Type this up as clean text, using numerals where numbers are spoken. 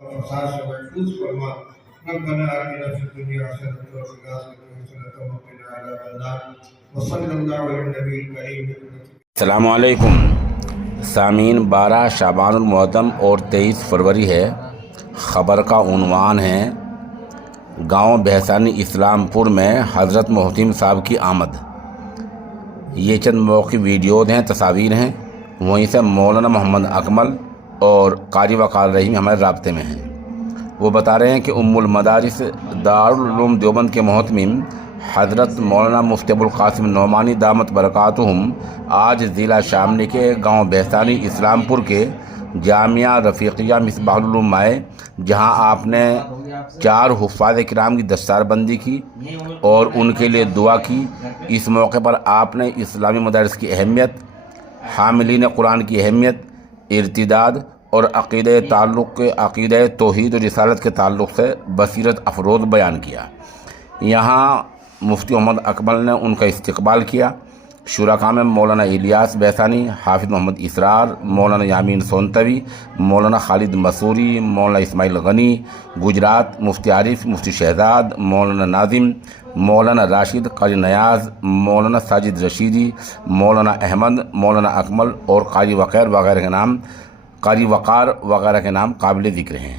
فساد سے محفوظ فرما ربنا آتنا فی الدنیا حسنۃ وفی الآخرۃ حسنۃ وقنا عذاب النار وصلی اللہ علی النبی الکریم. السلام علیکم سامعین. 12 شعبان المعظم اور 23 فروری ہے. خبر کا عنوان ہے گاؤں بہسانی اسلام پور میں حضرت محتم صاحب کی آمد. یہ چند موقع ویڈیوز ہیں، تصاویر ہیں. وہیں سے مولانا محمد اکمل اور قاری وقار رحیم ہمارے رابطے میں ہیں. وہ بتا رہے ہیں کہ ام المدارس دارالعلوم دیوبند کے محتمم حضرت مولانا مفتی ابو القاسم نعمانی دامت برکاتہم آج ضلع شاملی کے گاؤں بہسانی اسلام پور کے جامعہ رفیقیہ مصباح العلوم آئے، جہاں آپ نے 4 حفاظ کرام کی دستار بندی کی اور ان کے لیے دعا کی. اس موقع پر آپ نے اسلامی مدارس کی اہمیت، حاملین قرآن کی اہمیت، ارتداد اور عقیدہ توحید و رسالت کے تعلق سے بصیرت افروز بیان کیا. یہاں مفتی محمد اکمل نے ان کا استقبال کیا. شرکا میں مولانا الیاس بہسانی، حافظ محمد اسرار، مولانا یامین سونتوی، مولانا خالد مسوری، مولانا اسماعیل غنی گجرات، مفتی عارف، مفتی شہزاد، مولانا ناظم، مولانا راشد، قاری نیاز، مولانا ساجد رشیدی، مولانا احمد، مولانا اکمل اور قاری وقار وغیرہ کے نام قابل ذکر ہیں.